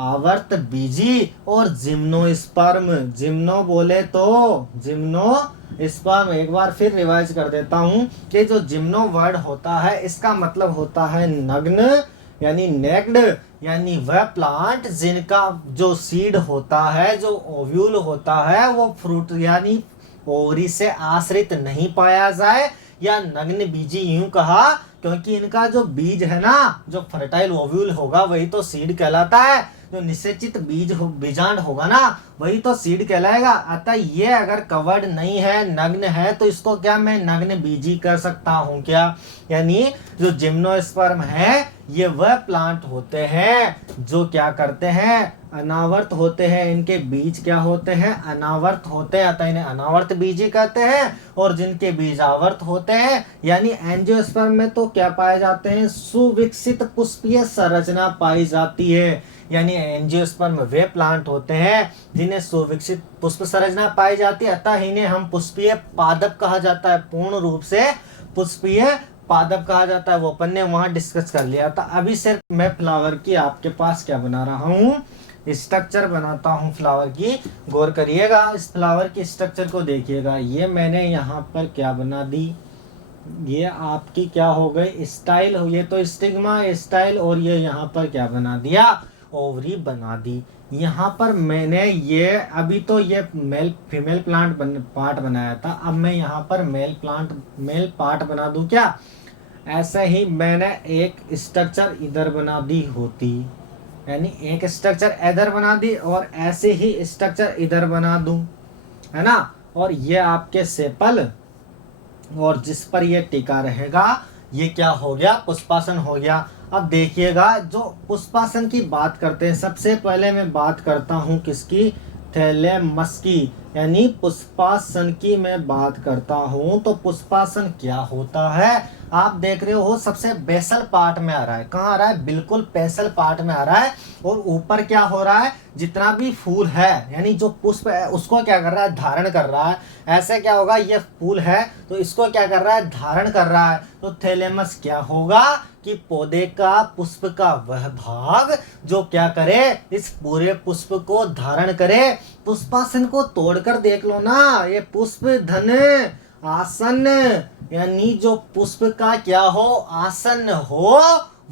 आवर्त बीजी और जिम्नोस्पर्म। जिम्नो बोले तो जिम्नोस्पर्म। एक बार फिर रिवाइज कर देता हूं कि जो जिम्नो वर्ड होता है इसका मतलब होता है नग्न यानी नेक्ड। यानी वह प्लांट जिनका जो सीड होता है जो ओव्यूल होता है वो फ्रूट यानी ओवरी से आश्रित नहीं पाया जाए या नग्न बीजी यूं कहा क्योंकि इनका जो बीज है ना जो फर्टाइल ओव्यूल होगा वही तो सीड कहलाता है। जो निषेचित बीजांड होगा ना वही तो सीड कहलाएगा। अतः ये अगर कवर्ड नहीं है, नग्न है, तो इसको क्या मैं नग्न बीजी कर सकता हूँ क्या? यानी जो जिम्नोस्पर्म है ये वह प्लांट होते हैं जो क्या करते हैं, अनावर्त होते हैं। इनके बीज क्या होते हैं, अनावर्त होते हैं, अतः इन्हें अनावर्त बीजी कहते हैं। और जिनके बीज आवर्त होते हैं यानी एंजियोस्पर्म में तो क्या पाए जाते हैं, सुविकसित पुष्पीय संरचना पाई जाती है। यानी एंजियोस्पर्म वे प्लांट होते हैं जिन्हें सुविकसित पुष्प संरचना पाई जाती है, अतः इन्हें हम पुष्पीय पादप कहा जाता है। पूर्ण रूप से पुष्पीय पादप कहा जाता है। वो अपन ने वहां डिस्कस कर लिया था। अभी सिर्फ मैं फ्लावर की आपके पास क्या बना रहा हूँ, स्ट्रक्चर बनाता हूँ फ्लावर की। गौर करिएगा, इस फ्लावर की स्ट्रक्चर को देखिएगा। ये मैंने यहाँ पर क्या बना दी, ये आपकी क्या हो गई, स्टाइल। ये तो स्टिग्मा स्टाइल, और ये यहाँ पर क्या बना दिया, ओवरी बना दी। यहाँ पर मैंने ये अभी तो ये मेल फीमेल पार्ट बनाया था, अब मैं यहाँ पर मेल पार्ट बना दूं क्या? ऐसे ही मैंने एक स्ट्रक्चर इधर बना दी होती, यानी एक स्ट्रक्चर इधर बना दी और ऐसे ही स्ट्रक्चर इधर बना दूं, है ना। और ये आपके सेपल, और जिस पर ये टिका रहेगा ये क्या हो गया, पुष्पासन हो गया। अब देखिएगा, जो पुष्पासन की बात करते हैं, सबसे पहले मैं बात करता हूँ किसकी, थैलेमस की, यानी पुष्पासन की मैं बात करता हूँ। तो पुष्पासन क्या होता है, आप देख रहे हो सबसे बेसल पार्ट में आ रहा है। कहाँ आ रहा है, बिल्कुल बेसल पार्ट में आ रहा है। और ऊपर क्या हो रहा है, जितना भी फूल है यानी जो पुष्प है उसको क्या कर रहा है, धारण कर रहा है। ऐसे क्या होगा, ये फूल है तो इसको क्या कर रहा है, धारण कर रहा है। तो थैलेमस क्या होगा कि पौधे का, पुष्प का वह भाग जो क्या करे, इस पूरे पुष्प को धारण करे। पुष्पासन को तोड़कर देख लो ना, ये पुष्प धन आसन, यानी जो पुष्प का क्या हो, आसन हो,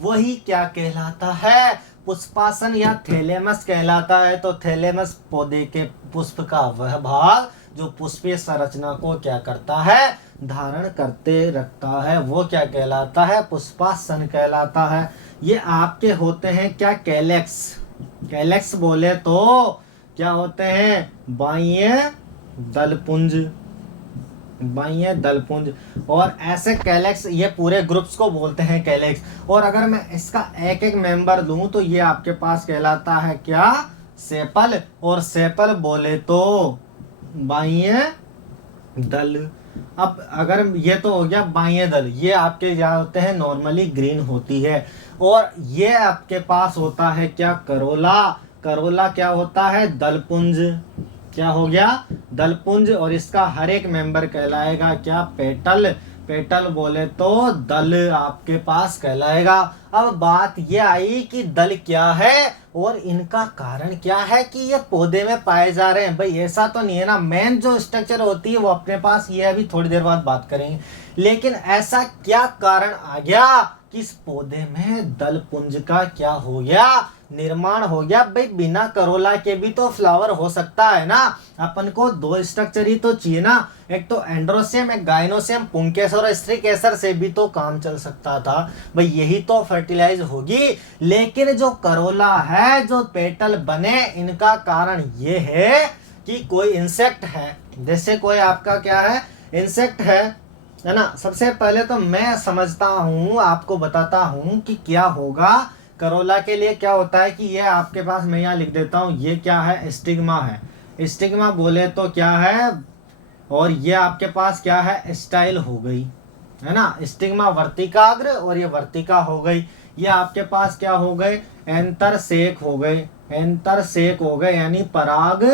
वही क्या कहलाता है, पुष्पासन या थैलेमस कहलाता है। तो थैलेमस पौधे के पुष्प का वह भाग जो पुष्पीय संरचना को क्या करता है, धारण करते रखता है, वो क्या कहलाता है, पुष्पासन कहलाता है। ये आपके होते हैं क्या, कैलेक्स। कैलेक्स बोले तो क्या होते हैं, बाह्य दलपुंज, बाह्य दलपुंज। और ऐसे कैलेक्स, ये पूरे ग्रुप्स को बोलते हैं कैलेक्स। और अगर मैं इसका एक एक मेंबर लूं तो ये आपके पास कहलाता है क्या, सेपल। और सेपल बोले तो बाह्य दल। अब अगर ये तो हो गया बाह्य दल, ये आपके क्या होते हैं, नॉर्मली ग्रीन होती है। और ये आपके पास होता है क्या, करोला। करोला क्या होता है, दलपुंज। क्या हो गया, दलपुंज। और इसका हर एक मेंबर कहलाएगा क्या, पेटल। पेटल बोले तो दल आपके पास कहलाएगा। अब बात ये आई कि दल क्या है और इनका कारण क्या है कि ये पौधे में पाए जा रहे हैं। भाई ऐसा तो नहीं है ना, मेन जो स्ट्रक्चर होती है वो अपने पास, ये अभी थोड़ी देर बाद बात करेंगे। लेकिन ऐसा क्या कारण आ गया कि इस पौधे में दल पुंज का क्या हो गया, निर्माण हो गया। भाई बिना करोला के भी तो फ्लावर हो सकता है ना, अपन को दो स्ट्रक्चर ही तो चाहिए ना, एक तो एंड्रोसियम, एक गाइनोसियम, पुंकेसर और स्त्री केसर से भी तो काम चल सकता था। भाई यही तो फर्टिलाइज होगी। लेकिन जो करोला है, जो पेटल बने, इनका कारण ये है कि कोई इंसेक्ट है, जैसे कोई आपका क्या है, इंसेक्ट है ना। सबसे पहले तो मैं समझता हूँ, आपको बताता हूँ कि क्या होगा करोला के लिए। क्या होता है कि ये आपके पास, मैं यहाँ लिख देता हूँ, ये क्या है, स्टिग्मा है। स्टिग्मा बोले तो क्या है, और ये आपके पास क्या है, स्टाइल हो गई, है ना। स्टिग्मा वर्तिकाग्र और ये वर्तिका हो गई। ये आपके पास क्या हो गए, एंतर सेक हो गए, एंतर सेक हो गए, यानी पराग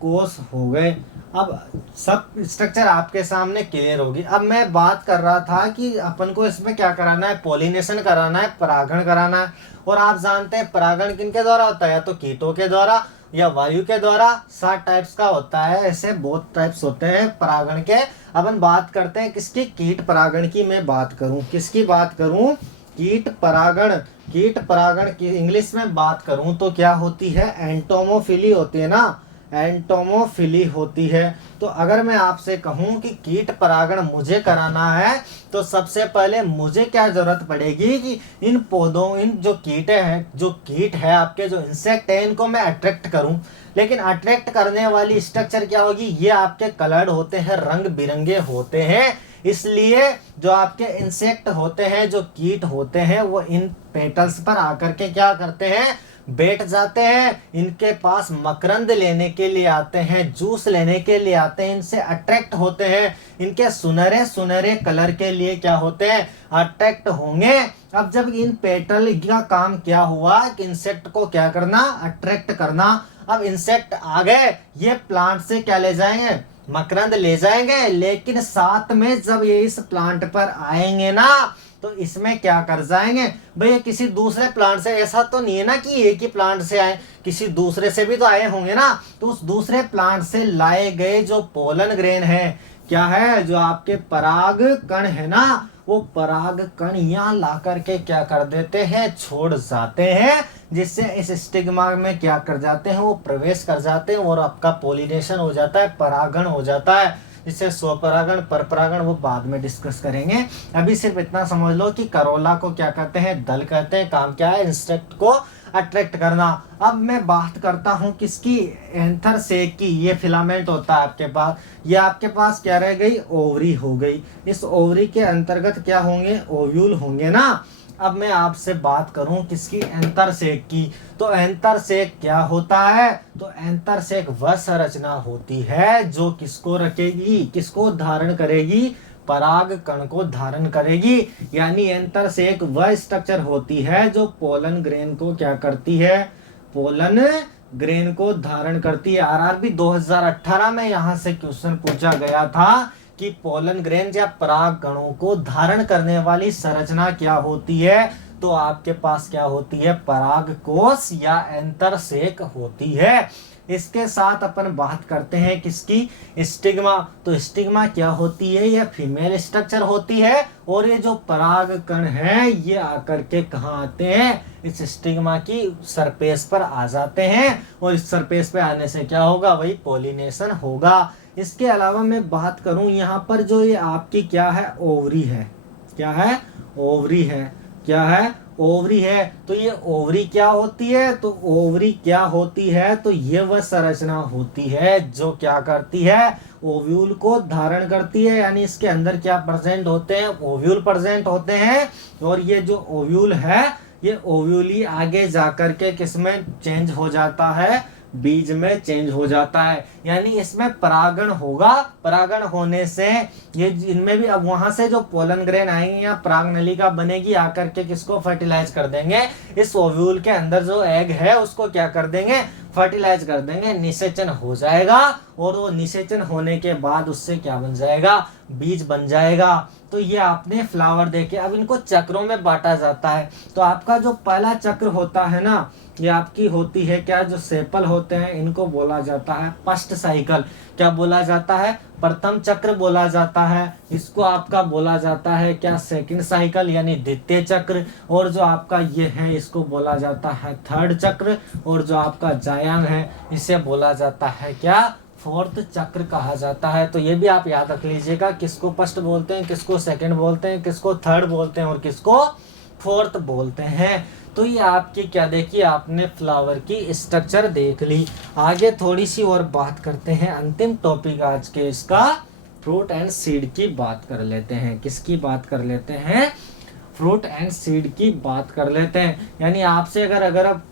कोष हो गए। अब सब स्ट्रक्चर आपके सामने क्लियर होगी। अब मैं बात कर रहा था कि अपन को इसमें क्या कराना है, पॉलिनेशन कराना है, परागण कराना है। और आप जानते हैं परागण किनके द्वारा होता है, या तो कीटों के द्वारा या वायु के द्वारा। 7 टाइप्स का होता है, ऐसे बहुत टाइप्स होते हैं परागण के। अपन बात करते हैं किसकी, कीट परागण की मैं बात करूं, किसकी बात करूं, कीट परागण। कीट परागण की इंग्लिश में बात करूं तो क्या होती है, एंटोमोफिली होती है ना, एंटोमोफिली होती है। तो अगर मैं आपसे कहूं कि कीट परागण मुझे कराना है तो सबसे पहले मुझे क्या जरूरत पड़ेगी कि इन पौधों, इन जो कीट है आपके जो इंसेक्ट है, इनको मैं अट्रैक्ट करूं। लेकिन अट्रैक्ट करने वाली स्ट्रक्चर क्या होगी, ये आपके कलर्ड होते हैं, रंग बिरंगे होते हैं। इसलिए जो आपके इंसेक्ट होते हैं, जो कीट होते हैं, वो इन पेटल्स पर आकर के क्या करते हैं, बैठ जाते हैं। इनके पास मकरंद लेने के लिए आते हैं, जूस लेने के लिए आते हैं, इनसे अट्रैक्ट होते हैं। इनके सुनहरे सुनहरे कलर के लिए क्या होते हैं, अट्रैक्ट होंगे। अब जब इन पेटल का काम क्या हुआ कि इंसेक्ट को क्या करना, अट्रैक्ट करना। अब इंसेक्ट आ गए, ये प्लांट से क्या ले जाएंगे, मकरंद ले जाएंगे। लेकिन साथ में जब ये इस प्लांट पर आएंगे ना, तो इसमें क्या कर जाएंगे, भैया किसी दूसरे प्लांट से, ऐसा तो नहीं है ना कि एक ही प्लांट से आए, किसी दूसरे से भी तो आए होंगे ना। तो उस दूसरे प्लांट से लाए गए जो पोलन ग्रेन है, क्या है, जो आपके पराग कण है ना, वो पराग कण यहाँ ला करके क्या कर देते हैं, छोड़ जाते हैं। जिससे इस स्टिग्मा में क्या कर जाते हैं, वो प्रवेश कर जाते हैं और आपका पोलिनेशन हो जाता है, परागण हो जाता है। जिससे स्वपरागण, परपरागण वो बाद में डिस्कस करेंगे। अभी सिर्फ इतना समझ लो कि करोला को क्या कहते हैं, दल कहते हैं। काम क्या है, इंसेक्ट को अट्रैक्ट करना। अब मैं बात करता हूं किसकी, एंथर सेक की। ये फिलामेंट होता है आपके पास, ये आपके पास क्या रह गई, ओवरी हो गई। इस ओवरी के अंतर्गत क्या होंगे, ओव्यूल होंगे ना। अब मैं आपसे बात करूं किसकी, एंथर सेक की। तो एंथर सेक क्या होता है, तो एंथर सेक वह संरचना होती है जो किसको रखेगी, किसको धारण करेगी, पराग कण को धारण करेगी। यानी एंथर सेक वह स्ट्रक्चर होती है जो पोलन ग्रेन को क्या करती है, पोलन ग्रेन को धारण करती है। आरआरबी 2018 में यहां से क्वेश्चन पूछा गया था कि पोलन ग्रेन या पराग कणों को धारण करने वाली संरचना क्या होती है। तो आपके पास क्या होती है, पराग कोश या एंथर सेक होती है। इसके साथ अपन बात करते हैं किसकी, स्टिग्मा। तो स्टिग्मा क्या होती है, यह फीमेल स्ट्रक्चर होती है। और ये जो पराग कण है, ये आकर के कहाँ आते हैं, इस स्टिग्मा की सरफेस पर आ जाते हैं। और इस सरफेस पे आने से क्या होगा, वही पोलिनेशन होगा। इसके अलावा मैं बात करूं यहाँ पर जो ये आपकी क्या है, ओवरी है, क्या है, ओवरी है, क्या है, ओवरी है। तो ये ओवरी क्या होती है, तो ओवरी क्या होती है, तो ये वह संरचना होती है जो क्या करती है, ओव्यूल को धारण करती है। यानी इसके अंदर क्या प्रेजेंट होते हैं, ओव्यूल प्रेजेंट होते हैं। और ये जो ओव्यूल है, ये ओव्यूल ही आगे जाकर के किसमें चेंज हो जाता है, बीज में चेंज हो जाता है। यानी इसमें परागण होगा। परागण होने से ये इनमें भी अब वहां से जो पोलन ग्रेन आएंगे या पराग नलिका बनेगी, आकर के किसको फर्टिलाइज कर देंगे, इस ओव्यूल के अंदर जो एग है उसको क्या कर देंगे, फर्टिलाइज कर देंगे, निषेचन हो जाएगा। और वो निषेचन होने के बाद उससे क्या बन जाएगा, बीज बन जाएगा। तो ये आपने फ्लावर देखे। अब इनको चक्रों में बांटा जाता है। तो आपका जो पहला चक्र होता है ना, ये आपकी होती है क्या, जो सेपल होते हैं इनको बोला जाता है फर्स्ट साइकिल। क्या बोला जाता है, प्रथम चक्र बोला जाता है। इसको आपका बोला जाता है क्या, सेकंड साइकिल यानी द्वितीय चक्र। और जो आपका ये है, इसको बोला जाता है थर्ड चक्र। और जो आपका जायांग है, इसे बोला जाता है क्या, फोर्थ चक्र कहा जाता है। तो ये भी आप याद रख लीजिएगा, किसको फर्स्ट बोलते हैं, किसको सेकंड बोलते हैं, किसको थर्ड बोलते हैं और किसको फोर्थ बोलते हैं। तो ये आपकी क्या देखी, आपने फ्लावर की स्ट्रक्चर देख ली। आगे थोड़ी सी और बात करते हैं, अंतिम टॉपिक आज के इसका फ्रूट एंड सीड की बात कर लेते हैं। किसकी बात कर लेते हैं, फ्रूट एंड सीड की बात कर लेते हैं। यानी आपसे अगर अब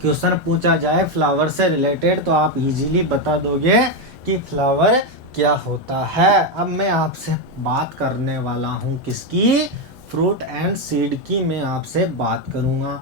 क्वेश्चन पूछा जाए फ्लावर से रिलेटेड, तो आप इजीली बता दोगे कि फ्लावर क्या होता है। अब मैं आपसे बात करने वाला हूँ किसकी, फ्रूट एंड सीड की मैं आपसे बात करूँगा।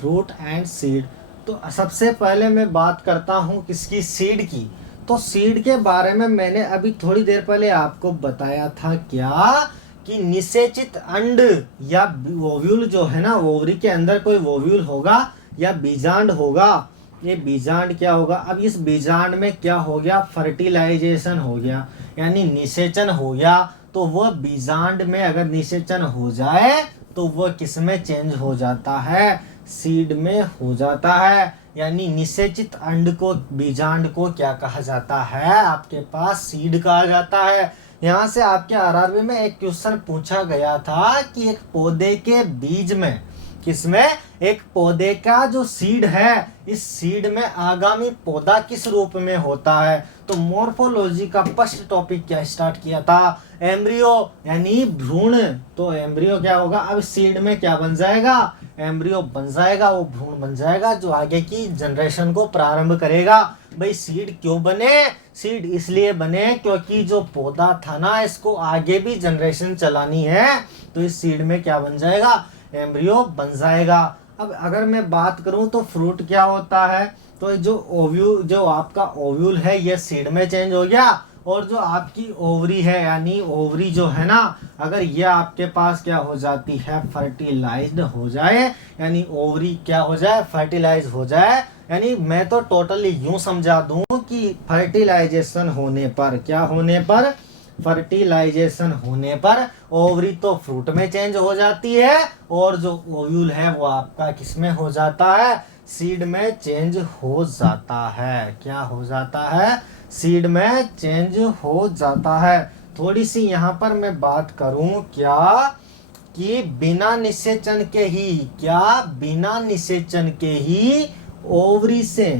फ्रूट एंड सीड, तो सबसे पहले मैं बात करता हूँ किसकी, सीड की। तो सीड के बारे में मैंने अभी थोड़ी देर पहले आपको बताया था क्या, कि निषेचित अंड या ओव्यूल जो है ना, ओवरी के अंदर कोई ओव्यूल होगा या बीजांड होगा। ये बीजांड क्या होगा, अब इस बीजांड में क्या हो गया, फर्टिलाइजेशन हो गया, यानी निषेचन हो गया। तो वह बीजांड में अगर निषेचन हो जाए तो वह किस में चेंज हो जाता है, सीड में हो जाता है। यानी निषेचित अंड को, बीजांड को क्या कहा जाता है, आपके पास सीड कहा जाता है। यहाँ से आपके आरआरबी में एक क्वेश्चन पूछा गया था कि एक पौधे के बीज में, किसमें, एक पौधे का जो सीड है, इस सीड में आगामी पौधा किस रूप में होता है। तो मॉर्फोलॉजी का फर्स्ट टॉपिक क्या स्टार्ट किया था, एम्ब्रियो यानी भ्रूण। तो एम्ब्रियो क्या होगा, अब सीड में क्या बन जाएगा, एम्ब्रियो बन जाएगा, वो भ्रूण बन जाएगा जो आगे की जनरेशन को प्रारंभ करेगा। भाई सीड क्यों बने, सीड इसलिए बने क्योंकि जो पौधा था ना, इसको आगे भी जनरेशन चलानी है, तो इस सीड में क्या बन जाएगा, एम्ब्रियो बन जाएगा। अब अगर मैं बात करूं तो फ्रूट क्या होता है, तो जो ओव्यूल, जो आपका ओव्यूल है ये सीड में चेंज हो गया, और जो आपकी ओवरी है, यानी ओवरी जो है ना, अगर ये आपके पास क्या हो जाती है, फर्टिलाइज्ड हो जाए, यानी ओवरी क्या हो जाए, फर्टिलाइज हो जाए, यानी मैं तो टोटली यूं समझा दूं कि फर्टिलाइजेशन होने पर, क्या होने पर, फर्टिलाइजेशन होने पर ओवरी तो फ्रूट में चेंज हो जाती है, और जो ओव्यूल है वो आपका किस में हो जाता है, सीड में चेंज हो जाता है। क्या हो जाता है, सीड में चेंज हो जाता है। थोड़ी सी यहाँ पर मैं बात करूं क्या, कि बिना निषेचन के ही, क्या बिना निषेचन के ही ओवरी से,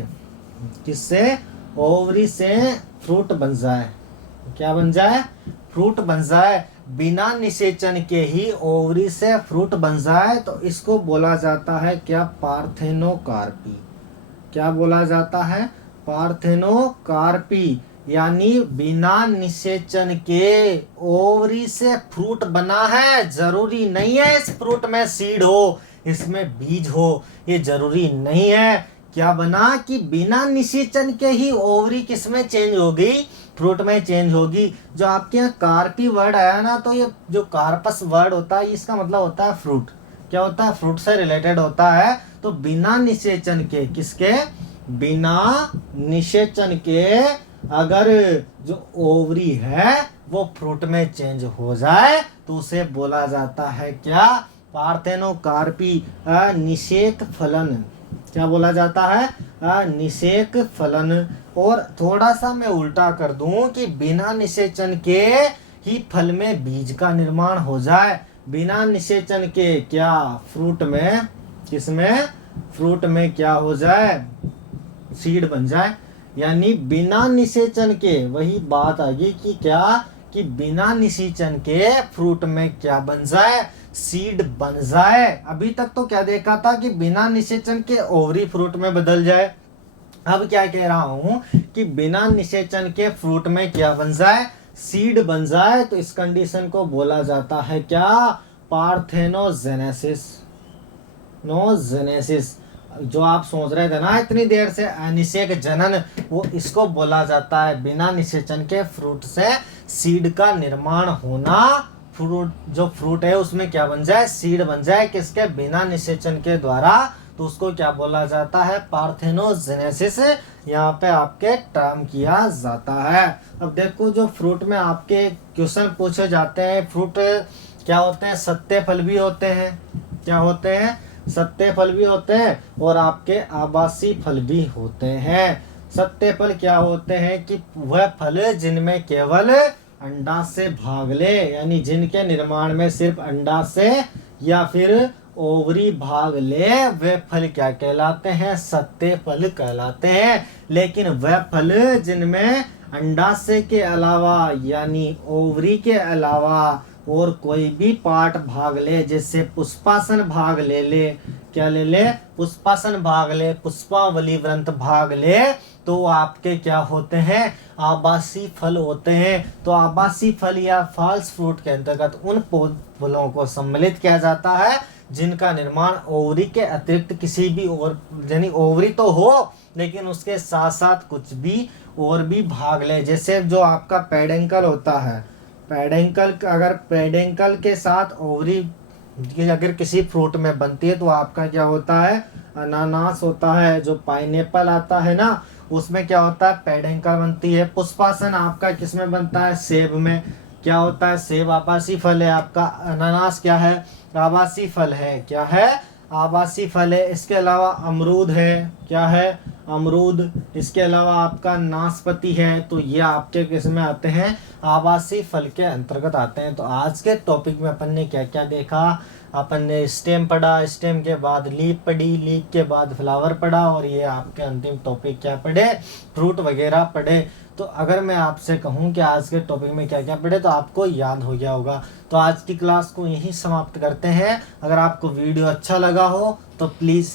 किससे, ओवरी से फ्रूट बन जाए, क्या बन जाए, फ्रूट बन जाए, बिना निषेचन के ही ओवरी से फ्रूट बन जाए, तो इसको बोला जाता है क्या, पार्थेनोकार्पी। क्या बोला जाता है, पार्थेनोकार्पी। यानी बिना निषेचन के ओवरी से फ्रूट बना है, जरूरी नहीं है इस फ्रूट में सीड हो, इसमें बीज हो, ये जरूरी नहीं है। क्या बना कि बिना निषेचन के ही ओवरी किसमें चेंज होगी, फ्रूट में चेंज होगी। जो आपके यहाँ कार्पी वर्ड आया ना, तो ये जो कार्पस वर्ड होता है, इसका मतलब होता है फ्रूट। क्या होता है, फ्रूट से रिलेटेड होता है। तो बिना निषेचन के, किसके, बिना निषेचन के अगर जो ओवरी है वो फ्रूट में चेंज हो जाए, तो उसे बोला जाता है क्या, पार्थेनोकार्पी, अनिषेक फलन। क्या बोला जाता है, अनिषेक फलन। और थोड़ा सा मैं उल्टा कर दूं कि बिना निषेचन के ही फल में बीज का निर्माण हो जाए, बिना निषेचन के क्या, फ्रूट में, किसमें, फ्रूट में क्या हो जाए, सीड बन जाए। यानी बिना निषेचन के, वही बात आ गई कि क्या, कि बिना निषेचन के फ्रूट में क्या बन जाए, सीड बन जाए। अभी तक तो क्या देखा था कि बिना निषेचन के ओवरी फ्रूट में बदल जाए, अब क्या कह रहा हूं कि बिना निषेचन के फ्रूट में क्या बन जाए, सीड बन जाए। तो इस कंडीशन को बोला जाता है क्या, पार्थेनोजेनेसिस। नोजेनेसिस, जो आप सोच रहे थे ना इतनी देर से अनिषेक जनन, वो इसको बोला जाता है बिना निषेचन के फ्रूट से सीड का निर्माण होना। फ्रूट, जो फ्रूट है उसमें क्या बन जाए, सीड बन जाए, किसके, बिना निषेचन के द्वारा, तो उसको क्या बोला जाता है, पार्थेनोजेनेसिस। यहाँ पे आपके टर्म किया जाता है। अब देखो जो फ्रूट में आपके क्वेश्चन पूछे जाते हैं, फ्रूट क्या होते हैं, सत्य फल भी होते हैं, क्या होते हैं, सत्य फल भी होते हैं, और आपके आभासी फल भी होते हैं। सत्य फल क्या होते हैं कि वह फल जिनमें केवल अंडाशय भाग ले, यानी जिनके निर्माण में सिर्फ अंडाशय या फिर ओवरी भाग ले, वे फल क्या कहलाते हैं, सत्य फल कहलाते हैं। लेकिन वह फल जिनमें अंडाशय के अलावा, यानी ओवरी के अलावा और कोई भी पार्ट भाग ले, जैसे पुष्पासन भाग ले ले, क्या ले ले, पुष्पासन भाग ले, पुष्पावली व्रंत भाग ले, तो आपके क्या होते हैं, आभासी फल होते हैं। तो आभासी फल या फॉल्स फ्रूट के अंतर्गत उन फलों को सम्मिलित किया जाता है जिनका निर्माण ओवरी के अतिरिक्त किसी भी और, यानी ओवरी तो हो लेकिन उसके साथ साथ कुछ भी और भी भाग ले। जैसे जो आपका पेडेंकल होता है, पेडेंकल, अगर पेडेंकल के साथ ओवरी अगर किसी फ्रूट में बनती है तो आपका क्या होता है, अनानास होता है। जो पाइनएप्पल आता है ना, उसमें क्या होता है, पेडेंकल बनती है। पुष्पासन आपका किसमें बनता है, सेब में। क्या होता है, सेब आभासी फल है आपका। अनानास क्या है, आभासी फल है। क्या है, आवासी फल है। इसके अलावा अमरूद है, क्या है, अमरूद। इसके अलावा आपका नाशपाती है। तो ये आपके किस में आते हैं, आवासी फल के अंतर्गत आते हैं। तो आज के टॉपिक में अपन ने क्या क्या देखा, अपन ने स्टेम पढ़ा, स्टेम के बाद लीफ पढ़ी, लीफ के बाद फ्लावर पढ़ा, और ये आपके अंतिम टॉपिक क्या पढ़े, फ्रूट वगैरह पढ़े। तो अगर मैं आपसे कहूं कि आज के टॉपिक में क्या क्या पढ़े तो आपको याद हो गया होगा। तो आज की क्लास को यहीं समाप्त करते हैं। अगर आपको वीडियो अच्छा लगा हो तो प्लीज़